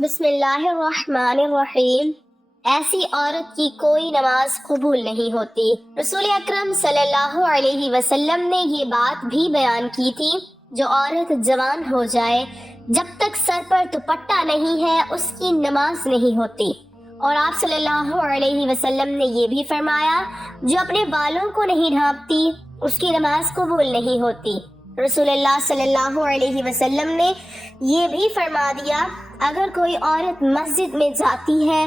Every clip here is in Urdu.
بسم اللہ الرحمن الرحیم۔ ایسی عورت کی کوئی نماز قبول نہیں ہوتی۔ رسول اکرم صلی اللہ علیہ وسلم نے یہ بات بھی بیان کی تھی، جو عورت جوان ہو جائے جب تک سر پر دوپٹہ نہیں ہے اس کی نماز نہیں ہوتی، اور آپ صلی اللہ علیہ وسلم نے یہ بھی فرمایا جو اپنے بالوں کو نہیں ڈھانپتی اس کی نماز قبول نہیں ہوتی۔ رسول اللہ صلی اللہ علیہ وسلم نے یہ بھی فرما دیا، اگر کوئی عورت مسجد میں جاتی ہے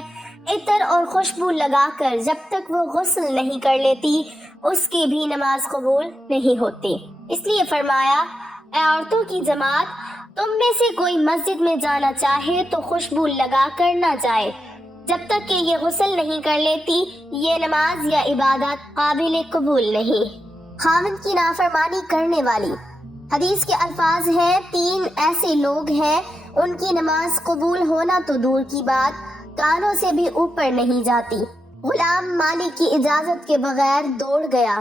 عطر اور خوشبو لگا کر جب تک وہ غسل نہیں کر لیتی اس کی بھی نماز قبول نہیں ہوتی۔ اس لیے فرمایا، اے عورتوں کی جماعت، تم میں سے کوئی مسجد میں جانا چاہے تو خوشبو لگا کر نہ جائے جب تک کہ یہ غسل نہیں کر لیتی، یہ نماز یا عبادت قابل قبول نہیں۔ خاوند کی نافرمانی کرنے والی۔ حدیث کے الفاظ ہیں، 3 ایسے لوگ ہیں ان کی نماز قبول ہونا تو دور کی بات، کانوں سے بھی اوپر نہیں جاتی۔ غلام مالک کی اجازت کے بغیر دوڑ گیا،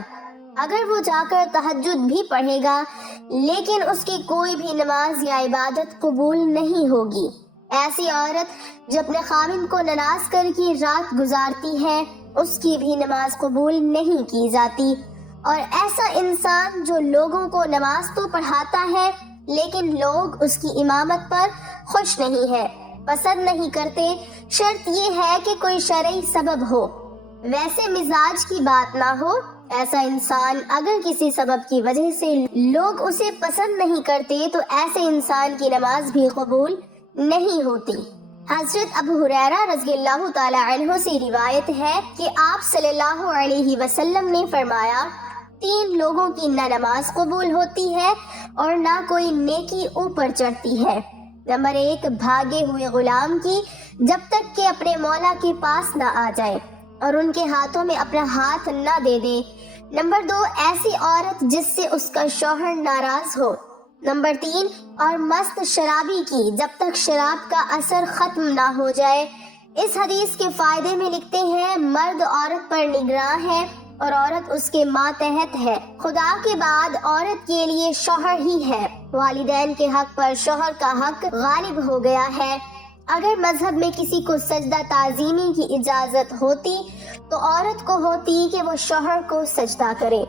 اگر وہ جا کر تہجد بھی پڑھے گا لیکن اس کی کوئی بھی نماز یا عبادت قبول نہیں ہوگی۔ ایسی عورت جو اپنے خاوند کو ناراض کر کے رات گزارتی ہے اس کی بھی نماز قبول نہیں کی جاتی، اور ایسا انسان جو لوگوں کو نماز تو پڑھاتا ہے لیکن لوگ اس کی امامت پر خوش نہیں ہے، پسند نہیں کرتے، شرط یہ ہے کہ کوئی شرعی سبب ہو، ویسے مزاج کی بات نہ ہو۔ ایسا انسان اگر کسی سبب کی وجہ سے لوگ اسے پسند نہیں کرتے تو ایسے انسان کی نماز بھی قبول نہیں ہوتی۔ حضرت ابو ہریرہ رضی اللہ تعالی عنہ سے روایت ہے کہ آپ صلی اللہ علیہ وسلم نے فرمایا، 3 لوگوں کی نہ نماز قبول ہوتی ہے اور نہ کوئی نیکی اوپر چڑھتی ہے۔ نمبر 1، بھاگے ہوئے غلام کی جب تک کہ اپنے مولا کے پاس نہ آ جائے اور ان کے ہاتھوں میں اپنا ہاتھ نہ دے دے۔ نمبر 2، ایسی عورت جس سے اس کا شوہر ناراض ہو۔ نمبر 3، اور مست شرابی کی جب تک شراب کا اثر ختم نہ ہو جائے۔ اس حدیث کے فائدے میں لکھتے ہیں، مرد عورت پر نگراں ہے اور عورت اس کے ماتحت ہے۔ خدا کے بعد عورت کے لیے شوہر ہی ہے۔ والدین کے حق پر شوہر کا حق غالب ہو گیا ہے۔ اگر مذہب میں کسی کو سجدہ تعظیمی کی اجازت ہوتی تو عورت کو ہوتی کہ وہ شوہر کو سجدہ کرے۔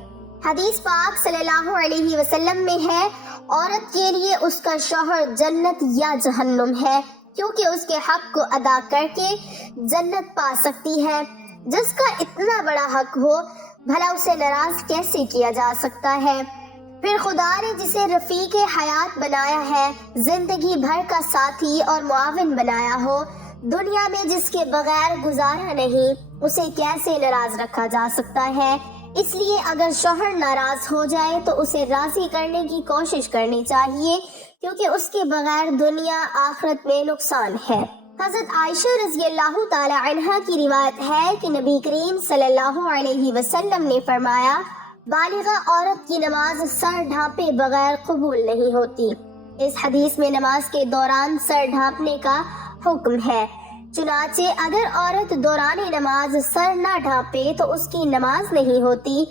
حدیث پاک صلی اللہ علیہ وسلم میں ہے، عورت کے لیے اس کا شوہر جنت یا جہنم ہے، کیونکہ اس کے حق کو ادا کر کے جنت پا سکتی ہے۔ جس کا اتنا بڑا حق ہو بھلا اسے ناراض کیسے کیا جا سکتا ہے؟ پھر خدا نے جسے رفیق حیات بنایا ہے، زندگی بھر کا ساتھی اور معاون بنایا ہو، دنیا میں جس کے بغیر گزارا نہیں، اسے کیسے ناراض رکھا جا سکتا ہے؟ اس لیے اگر شوہر ناراض ہو جائے تو اسے راضی کرنے کی کوشش کرنی چاہیے، کیونکہ اس کے بغیر دنیا آخرت میں نقصان ہے۔ حضرت عائشہ رضی اللہ تعالی عنہا کی روایت ہے کہ نبی کریم صلی اللہ علیہ وسلم نے فرمایا، بالغہ عورت کی نماز سر ڈھانپے بغیر قبول نہیں ہوتی۔ اس حدیث میں نماز کے دوران سر ڈھانپنے کا حکم ہے، چنانچہ اگر عورت دوران نماز سر نہ ڈھانپے تو اس کی نماز نہیں ہوتی۔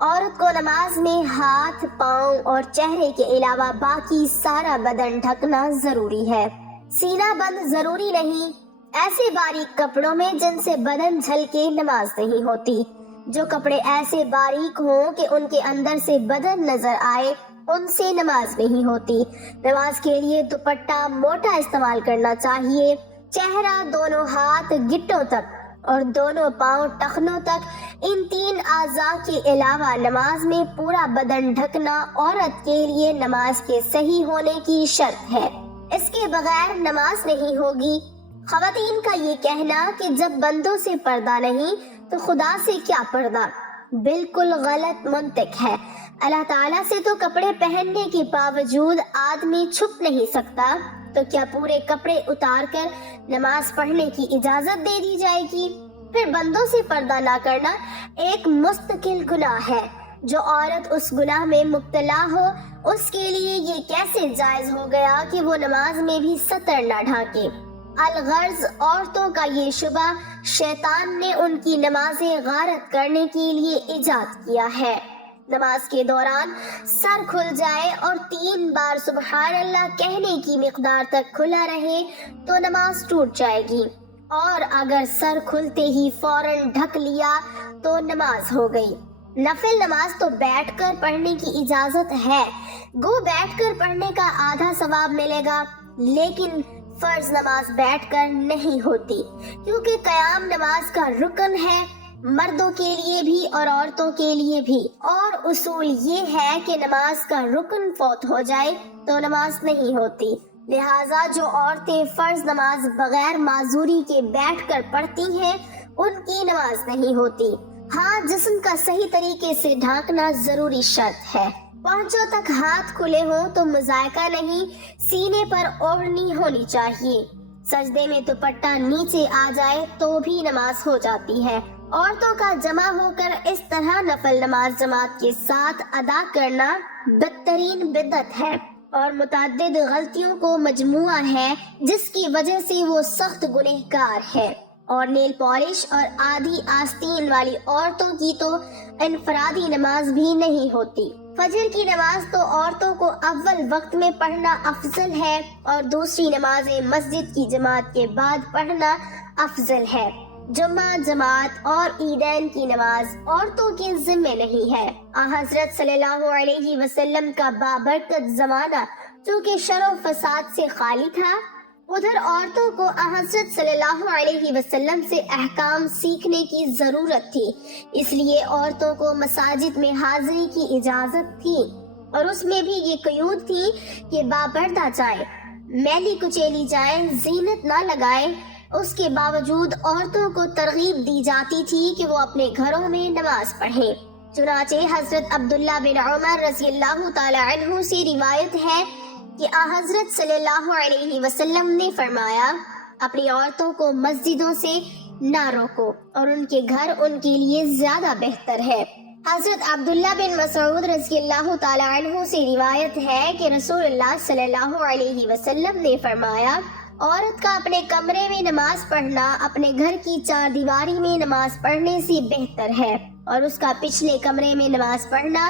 عورت کو نماز میں ہاتھ، پاؤں اور چہرے کے علاوہ باقی سارا بدن ڈھکنا ضروری ہے۔ سینہ بند ضروری نہیں۔ ایسے باریک کپڑوں میں جن سے بدن جھلکے نماز نہیں ہوتی۔ جو کپڑے ایسے باریک ہوں کہ ان کے اندر سے بدن نظر آئے ان سے نماز نہیں ہوتی۔ نماز کے لیے دوپٹہ موٹا استعمال کرنا چاہیے۔ چہرہ، دونوں ہاتھ گھٹنوں تک اور دونوں پاؤں ٹخنوں تک، ان 3 اعضاء کے علاوہ نماز میں پورا بدن ڈھکنا عورت کے لیے نماز کے صحیح ہونے کی شرط ہے۔ اس کے بغیر نماز نہیں ہوگی۔ خواتین کا یہ کہنا کہ جب بندوں سے پردہ نہیں تو خدا سے کیا پردہ، بالکل غلط منطق ہے۔ اللہ تعالیٰ سے تو کپڑے پہننے کے باوجود آدمی چھپ نہیں سکتا، تو کیا پورے کپڑے اتار کر نماز پڑھنے کی اجازت دے دی جائے گی؟ پھر بندوں سے پردہ نہ کرنا ایک مستقل گناہ ہے۔ جو عورت اس گناہ میں مبتلا ہو اس کے لیے یہ کیسے جائز ہو گیا کہ وہ نماز میں بھی ستر نہ ڈھانکے؟ الغرض عورتوں کا یہ شبہ شیطان نے ان کی نمازیں غارت کرنے کے لیے ایجاد کیا ہے۔ نماز کے دوران سر کھل جائے اور 3 بار سبحان اللہ کہنے کی مقدار تک کھلا رہے تو نماز ٹوٹ جائے گی، اور اگر سر کھلتے ہی فوراً ڈھک لیا تو نماز ہو گئی۔ نفل نماز تو بیٹھ کر پڑھنے کی اجازت ہے، گو بیٹھ کر پڑھنے کا آدھا ثواب ملے گا، لیکن فرض نماز بیٹھ کر نہیں ہوتی، کیونکہ قیام نماز کا رکن ہے، مردوں کے لیے بھی اور عورتوں کے لیے بھی، اور اصول یہ ہے کہ نماز کا رکن فوت ہو جائے تو نماز نہیں ہوتی، لہٰذا جو عورتیں فرض نماز بغیر معذوری کے بیٹھ کر پڑھتی ہیں ان کی نماز نہیں ہوتی۔ ہاں، جسم کا صحیح طریقے سے ڈھانکنا ضروری شرط ہے۔ پہنچوں تک ہاتھ کھلے ہوں تو مذائقہ نہیں، سینے پر اوڑھنی ہونی چاہیے۔ سجدے میں دوپٹہ نیچے آ جائے تو بھی نماز ہو جاتی ہے۔ عورتوں کا جمع ہو کر اس طرح نفل نماز جماعت کے ساتھ ادا کرنا بدترین بدعت ہے اور متعدد غلطیوں کو مجموعہ ہے، جس کی وجہ سے وہ سخت گنہگار ہے۔ اور نیل پالش اور آدھی آستین والی عورتوں کی تو انفرادی نماز بھی نہیں ہوتی۔ فجر کی نماز تو عورتوں کو اول وقت میں پڑھنا افضل ہے اور دوسری نمازیں مسجد کی جماعت کے بعد پڑھنا افضل ہے۔ جمعہ جماعت اور عیدین کی نماز عورتوں کے ذمہ نہیں ہے۔ حضرت صلی اللہ علیہ وسلم کا بابرکت زمانہ چونکہ شر و فساد سے خالی تھا، ادھر عورتوں کو حضرت صلی اللہ علیہ وسلم سے احکام سیکھنے کی ضرورت تھی، اس لیے عورتوں کو مساجد میں حاضری کی اجازت تھی، اور اس میں بھی یہ قیود تھی کہ بابردہ جائیں، میلی کچیلی جائیں، زینت نہ لگائیں۔ اس کے باوجود عورتوں کو ترغیب دی جاتی تھی کہ وہ اپنے گھروں میں نماز پڑھیں۔ چنانچہ حضرت عبداللہ بن عمر رضی اللہ تعالی عنہ سے روایت ہے کہ حضرت صلی اللہ علیہ وسلم نے فرمایا، اپنی عورتوں کو مسجدوں سے نہ روکو اور ان کے گھر ان کے لیے زیادہ بہتر ہے۔ حضرت عبداللہ بن مسعود رضی اللہ تعالی عنہ سے روایت ہے کہ رسول اللہ صلی اللہ علیہ وسلم نے فرمایا، عورت کا اپنے کمرے میں نماز پڑھنا اپنے گھر کی 4 دیواری میں نماز پڑھنے سے بہتر ہے، اور اس کا پچھلے کمرے میں نماز پڑھنا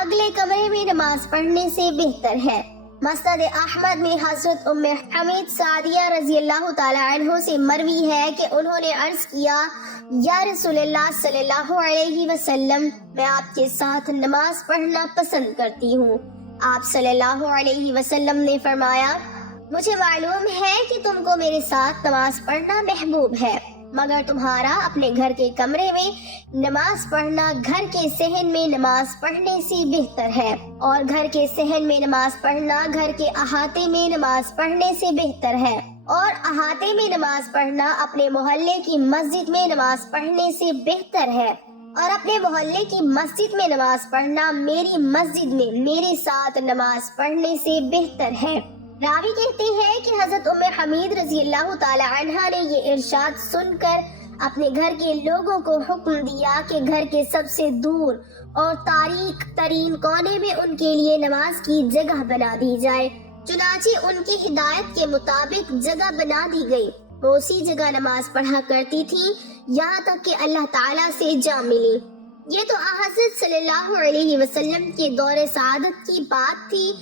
اگلے کمرے میں نماز پڑھنے سے بہتر ہے۔ مسند احمد میں حضرت ام حمید سعدیہ رضی اللہ تعالی عنہ سے مروی ہے کہ انہوں نے عرض کیا، یا رسول اللہ صلی اللہ علیہ وسلم، میں آپ کے ساتھ نماز پڑھنا پسند کرتی ہوں۔ آپ صلی اللہ علیہ وسلم نے فرمایا، مجھے معلوم ہے کہ تم کو میرے ساتھ نماز پڑھنا محبوب ہے، مگر تمہارا اپنے گھر کے کمرے میں نماز پڑھنا گھر کے صحن میں نماز پڑھنے سے بہتر ہے، اور گھر کے صحن میں نماز پڑھنا گھر کے احاطے میں نماز پڑھنے سے بہتر ہے، اور احاطے میں نماز پڑھنا اپنے محلے کی مسجد میں نماز پڑھنے سے بہتر ہے، اور اپنے محلے کی مسجد میں نماز پڑھنا میری مسجد میں میرے ساتھ نماز پڑھنے سے بہتر ہے۔ راوی کہتے ہیں کہ حضرت ام حمید رضی اللہ تعالی عنہا نے یہ ارشاد سن کر اپنے گھر کے لوگوں کو حکم دیا کہ گھر کے سب سے دور اور تاریک ترین کونے میں ان کے لیے نماز کی جگہ بنا دی جائے۔ چنانچہ ان کی ہدایت کے مطابق جگہ بنا دی گئی، وہ اسی جگہ نماز پڑھا کرتی تھی یہاں تک کہ اللہ تعالیٰ سے جا ملی۔ یہ تو حضرت صلی اللہ علیہ وسلم کے دور سعادت کی بات تھی،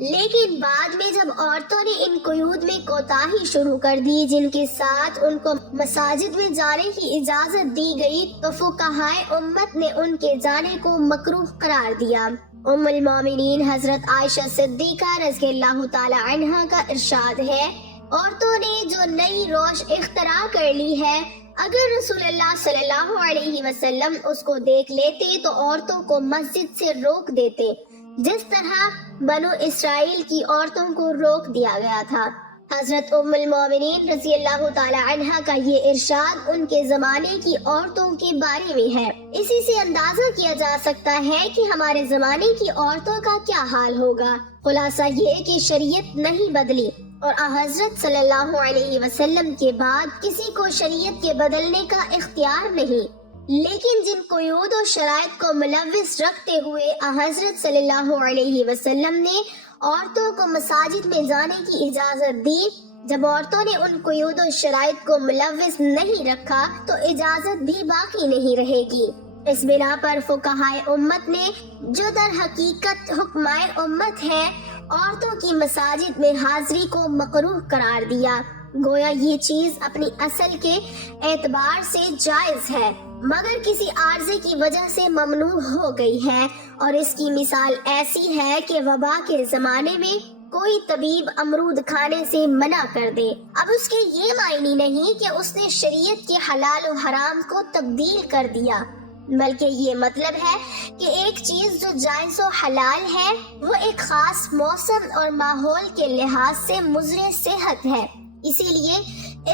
لیکن بعد میں جب عورتوں نے ان قیود میں کوتاہی شروع کر دی جن کے ساتھ ان کو مساجد میں جانے کی اجازت دی گئی، تو فقہائے امت نے ان کے جانے کو مکروہ قرار دیا۔ ام المومنین حضرت عائشہ صدیقہ رضی اللہ تعالی عنہا کا ارشاد ہے، عورتوں نے جو نئی روش اختراع کر لی ہے، اگر رسول اللہ صلی اللہ علیہ وسلم اس کو دیکھ لیتے تو عورتوں کو مسجد سے روک دیتے، جس طرح بنو اسرائیل کی عورتوں کو روک دیا گیا تھا۔ حضرت ام المومنین رضی اللہ تعالی عنہا کا یہ ارشاد ان کے زمانے کی عورتوں کے بارے میں ہے۔ اسی سے اندازہ کیا جا سکتا ہے کہ ہمارے زمانے کی عورتوں کا کیا حال ہوگا۔ خلاصہ یہ کہ شریعت نہیں بدلی، اور حضرت صلی اللہ علیہ وسلم کے بعد کسی کو شریعت کے بدلنے کا اختیار نہیں، لیکن جن قیود و شرائط کو ملوث رکھتے ہوئے حضرت صلی اللہ علیہ وسلم نے عورتوں کو مساجد میں جانے کی اجازت دی، جب عورتوں نے ان قیود و شرائط کو ملوث نہیں رکھا تو اجازت بھی باقی نہیں رہے گی۔ اس بنا پر فقہائے امت نے جو در حقیقت حکمائے امت ہے عورتوں کی مساجد میں حاضری کو مکروہ قرار دیا، گویا یہ چیز اپنی اصل کے اعتبار سے جائز ہے مگر کسی عارضے کی وجہ سے ممنوع ہو گئی ہے، اور اس کی مثال ایسی ہے کہ وبا کے زمانے میں کوئی طبیب امرود کھانے سے منع کر دے، اب اس کے یہ معنی نہیں کہ اس نے شریعت کے حلال و حرام کو تبدیل کر دیا، بلکہ یہ مطلب ہے کہ ایک چیز جو جائز و حلال ہے وہ ایک خاص موسم اور ماحول کے لحاظ سے مضر صحت ہے، اسی لیے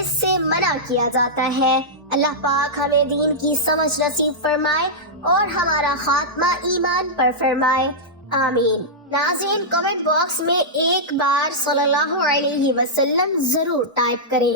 اس سے منع کیا جاتا ہے۔ اللہ پاک ہمیں دین کی سمجھ نصیب فرمائے اور ہمارا خاتمہ ایمان پر فرمائے، آمین۔ ناظرین، کمنٹ باکس میں ایک بار صلی اللہ علیہ وسلم ضرور ٹائپ کریں۔